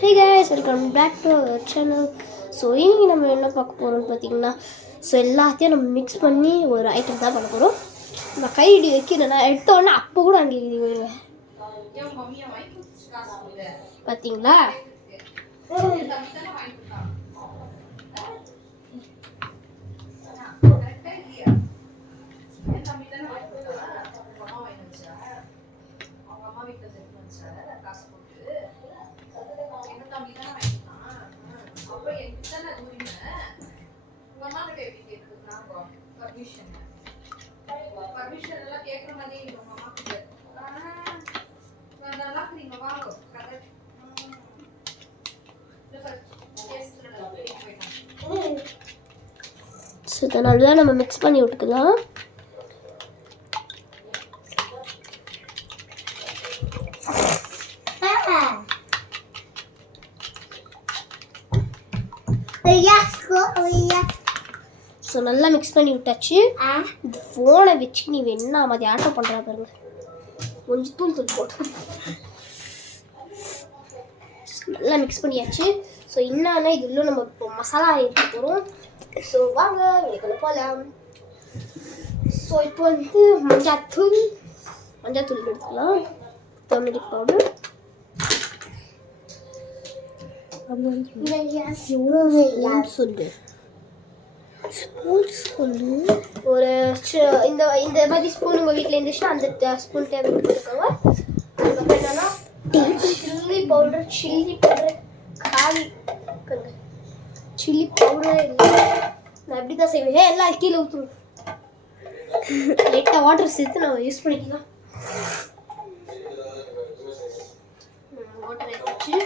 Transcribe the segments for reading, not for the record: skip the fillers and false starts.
Hey guys, welcome back to our channel. So இன்றைக்கி நம்ம என்ன பார்க்க போகிறோம்னு பார்த்தீங்கன்னா, ஸோ எல்லாத்தையும் நம்ம மிக்ஸ் பண்ணி ஒரு ஐட்டம் தான் பண்ண போகிறோம். நான் கை இடி வைக்கிறேன்னா எடுத்தோடனே அப்போ கூட அங்கே இதுங்க பார்த்தீங்களா? ஸோ இதை நல்லா நம்ம மிக்ஸ் பண்ணி விட்டுக்கலாம். ஸோ நல்லா மிக்ஸ் பண்ணி விட்டாச்சு. இந்த ஃபோனை வச்சு நீ என்ன மாதிரி ஆட்டம் பண்ணுறா பாருங்க. கொஞ்சம் தூள் போட்டு நல்லா மிக்ஸ் பண்ணியாச்சு. ஸோ என்னன்னா இது இல்லை நம்ம இப்போ மசாலா எடுத்து போகிறோம். ஸோ வாங்க வீட்டுக்குள்ள போகலாம். ஸோ இப்போ வந்து மஞ்சாத்தூள் எடுத்துக்கலாம். டர்மரிக் பவுடர், சொல்லு ஒரு இந்த இந்த மாதிரி ஸ்பூன் உங்கள் வீட்டில் இருந்துச்சுன்னா அந்த ஸ்பூன் தேவை போட்டுக்கோங்க. அதுக்கப்புறம் என்னன்னா சில்லி பவுடர் காலி சில்லி பவுடர் இல்லை, நான் எப்படி தான் செய்வேன். எல்லாம் கீழே ஊற்றுவேன். லைட்டாக வாட்டர் சேர்த்து நம்ம யூஸ் பண்ணிக்கலாம். வாட்டர் எடுத்துச்சு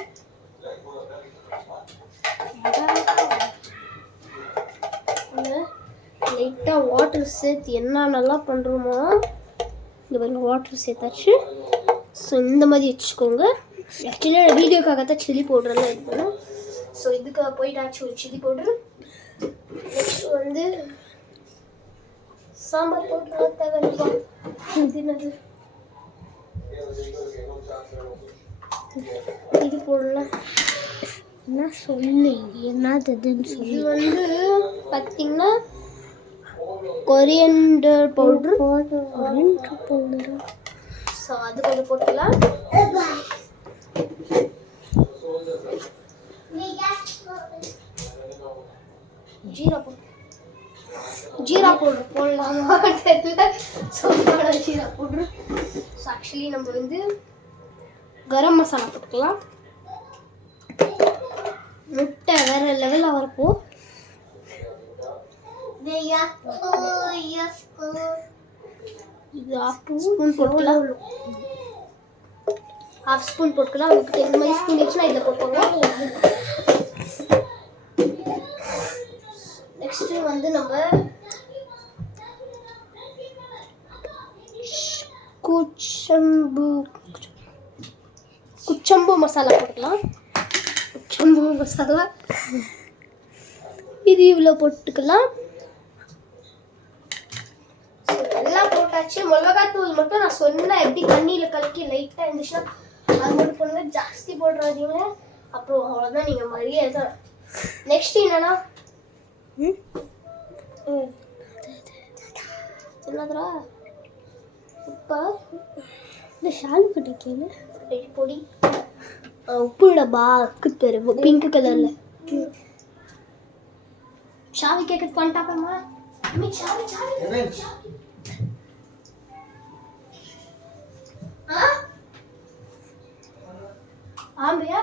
லைட்டாக வாட்டர் சேர்த்து என்னென்னலாம் பண்ணுறோமோ இந்த மாதிரி வாட்டர் சேர்த்தாச்சு. ஸோ இந்த மாதிரி வச்சுக்கோங்க. ஆக்சுவலாக வீடியோக்காகத்தான் சில்லி பவுடர்லாம் இருக்கணும். ஸோ இதுக்கு போயிட்டாச்சு ஒரு சில்லி பவுடர். நெக்ஸ்ட் வந்து சாம்பார் பவுடர் தேவையில்லை. இது என்னது, இது போடலாம். என்ன சொல்லு என்னதுன்னு சொல்லி, இது வந்து பார்த்தீங்கன்னா கொரியண்டர் பவுடர். ஸோ அது கொஞ்சம் போட்டுக்கலாம். ஜீரா பவுடர் போடலாமா தெரியல. So jeera powder. So actually நம்ம வந்து கரம் மசாலா போட்டுக்கலாம். முட்டை வேற லெவலில் வரப்போ இது ஸ்பூன் போட்டுக்கலாம். ½ ஸ்பூன் போட்டுக்கலாம். உங்களுக்கு இந்த மாதிரி ஸ்பூன் இருந்துச்சுன்னா இதில் போட்டுக்கோங்க. நெக்ஸ்ட்டு வந்து நம்ம குச்சம்பு மசாலா போட்டுக்கலாம். குச்சம்பு மசாலா இது இவ்வளோ போட்டுக்கலாம். எல்லாம் போட்டாச்சு. மிளகாத்தூள் மட்டும் நான் சொன்னேன் எப்படி தண்ணியில் கலக்கி லைட்டாக இருந்துச்சுன்னா அது மட்டும் போடுங்க. ஜாஸ்தி போடுறாதீங்க. அப்புறம் அவ்வளோதான், நீங்கள் மாதிரியே தான். நெக்ஸ்ட் என்னன்னா என்னதுரா உப்பா இந்த ஷாலு கட்டிக்கேன்னு பொடி உப்பு டப்பா பேரு பிங்க் கலரில். சாவி கேட்க பண்ணிட்டாப்பம்மா. ஆம்பியா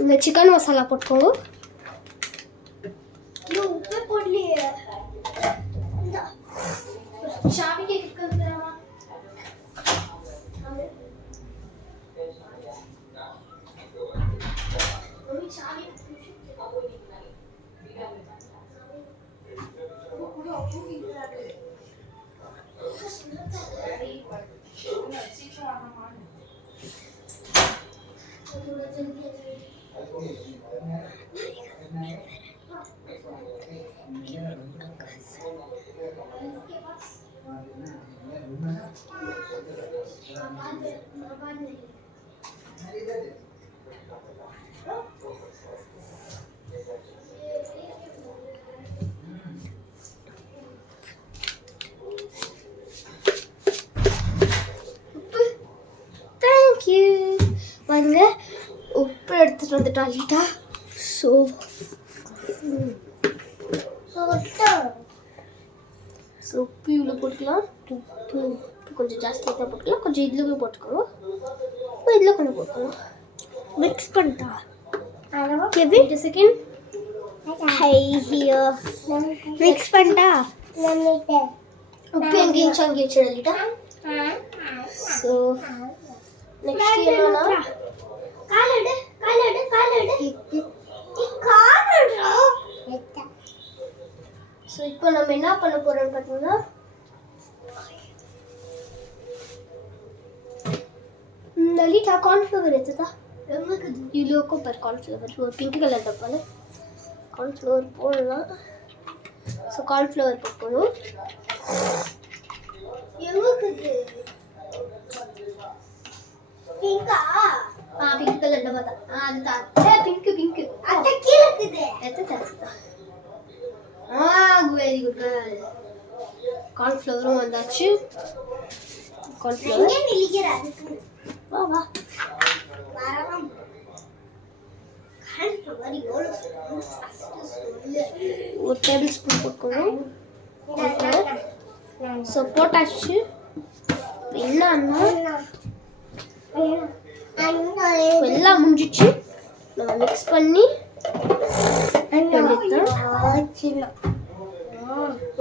இந்த சிக்கன் மசாலா போட்டுக்கோங்க. உப்பே போடலையே. சாவி கேட்குறமா சாவி தேங்க்யூ. பாருங்க உப்பு எடுத்துட்டு வந்துட்டா லீட்டா. ஸோ உப்பு இவ்வளோ போட்டுக்கலாம். உப்பு கொஞ்சம் ஜாஸ்தியாக தான் போட்டுக்கலாம். கொஞ்சம் இதில் போட்டுக்கணும். இதில் கொஞ்சம் போட்டுக்கணும். மிக்ஸ் பண்ணிட்டா வெயிட் செகண்ட். ஹை ஹியர் மிக்ஸ் பண்ணிட்டா. உப்பு எங்கேயும் அங்கே வச்சுடா. ஸோ நெக்ஸ்ட் என்னன்னா காலடு காலடு காலடு காலடு. ஸோ இப்போ நம்ம என்ன பண்ண போறோம்னு பார்த்தீங்கன்னா இந்த லீட்டா கார்ன்ஃப்ளவர் எடுத்துதா இவ்வளோக்கோ பர் கார்ன்ஃப்ளவர் ஒரு பிங்க் கலர் டப்பால கார்ன்ஃப்ளவர் போடலாம். ஸோ கார்ன்ஃப்ளவர் போடணும். பிங்கா பிங்க் கலர் டப்பா தான். அதுதான் பிங்க் பிங்க் அத கீழ இருக்குது. எடுத்து வெரி குட் கேர்ள். கார்ன்ஃப்ளவரும் வந்தாச்சு. கார்ன்ஃப்ளவர் வா வா வரலாம். கார்ன்ஃப்ளவர் ஒரு டேபிள் ஸ்பூன் போட்டுக்கணும். ஸோ போட்டாச்சு. என்னன்னா எல்லாம் முடிஞ்சிச்சு. நம்ம மிக்ஸ் பண்ணி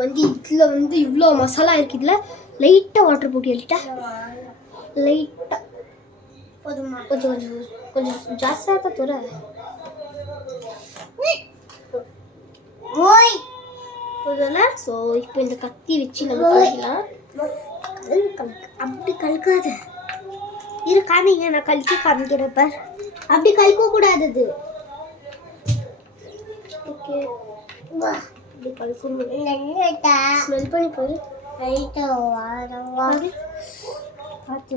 வந்து இதில் வந்து இவ்வளோ மசாலா இருக்கு. இதில் லைட்டாக வாட்டர் போட்டு எழுதிட்டா. லைட்டாக கொஞ்சம் கொஞ்சம் கொஞ்சம் ஜாஸ்தியாக தான் தர. ஸோ இப்போ இந்த கத்தி வச்சு நம்ம கலக்கலாம். அப்படி கலக்காத இரு காமிங்க. நான் கலக்கி காமிக்கிறப்ப அப்படி கலக்க கூடாது. அது ஓகே இப்படி கலக்கணும். ஸ்மெல் பண்ணி போய் பார்த்து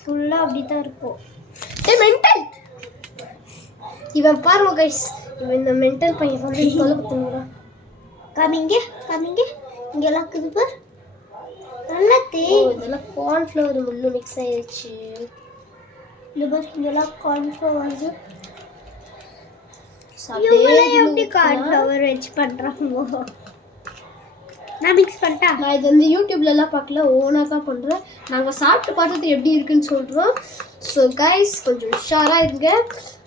ஃபுல்லாக அப்படி தான் இருக்கும். மென்டல் இவன் பாருங்க கைஸ். இவன் இந்த மென்டல் பையன் வந்து தொலைப்பா. காமிங்க காமிங்க இங்கெல்லாம் இருக்குது பார். நல்லா இதெல்லாம் கார்ன்ஃப்ளவர் முள்ளு மிக்ஸ் ஆயிடுச்சு. இந்த பார் இங்கெல்லாம் கார்ன்ஃப்ளவர். எப்படி கார்ன்ஃப்ளவர் வச்சு பண்ணுறாங்க? நான் மிக்ஸ் பண்ணிட்டேன். நான் இது வந்து யூடியூப்லலாம் பார்க்கல, ஓனாக தான் பண்ணுறேன். நாங்கள் சாப்பிட்டு பார்த்துட்டு எப்படி இருக்குன்னு சொல்கிறோம். ஸோ கைஸ் கொஞ்சம் உஷாராக இருங்க.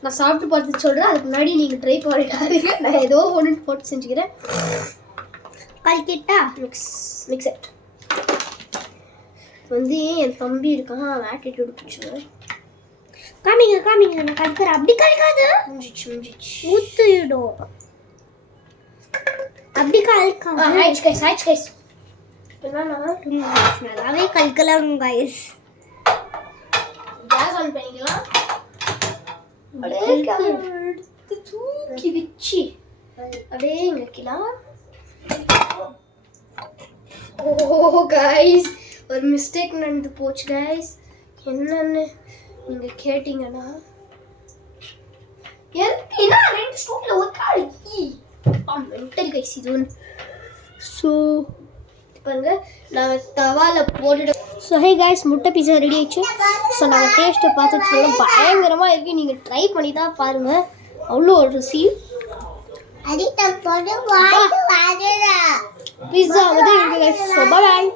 நான் சாப்பிட்டு பார்த்துட்டு சொல்கிறேன். அதுக்கு முன்னாடி நீங்கள் ட்ரை பண்ணிடாதீங்க. நான் ஏதோ ஒன்று போட்டு செஞ்சுக்கிறேன். கலக்கிட்டா மிக்ஸ் இட். வந்து என் தம்பி இருக்கான், அவன் ஆட்டிடியூட் பிடிச்சிடுவேன். காமிங்க காமிங்க நான் கலக்கிறேன். அப்படி கலக்காது. முடிச்சு ஊற்றிடும். அப்படி கலக்காது. ஆயிடுச்சு கைஸ் ஆயிடுச்சு கைஸ். நல்லாவே கலக்கலாம் கைஸ். கேஸ் ஆன் பண்ணிக்கலாம். தூக்கி வச்சு அப்படியே இங்கே வைக்கலாம். ஓ கைஸ் ஒரு மிஸ்டேக் நடந்து போச்சு கைஸ். என்னன்னு நீங்கள் கேட்டிங்கன்னா எதுனா 2 ஸ்டூலில் ஒரு காலிக்கு மென்டல் கைஸ் இது ஒன்று. ஸோ பாருங்க நாங்கள் தவாவில் போட்டுட்டு. ஸோ ஹே கைஸ் முட்டை பீஸா ரெடி ஆயிடுச்சு. ஸோ நாங்கள் டேஸ்ட்டை பார்த்துட்டு சொல்ல பயங்கரமாக இருக்குது. நீங்கள் ட்ரை பண்ணி தான் பாருங்கள். அவ்வளோ ஒரு ருசி. பீஸா வந்து இருக்குது கைஸ். So bye.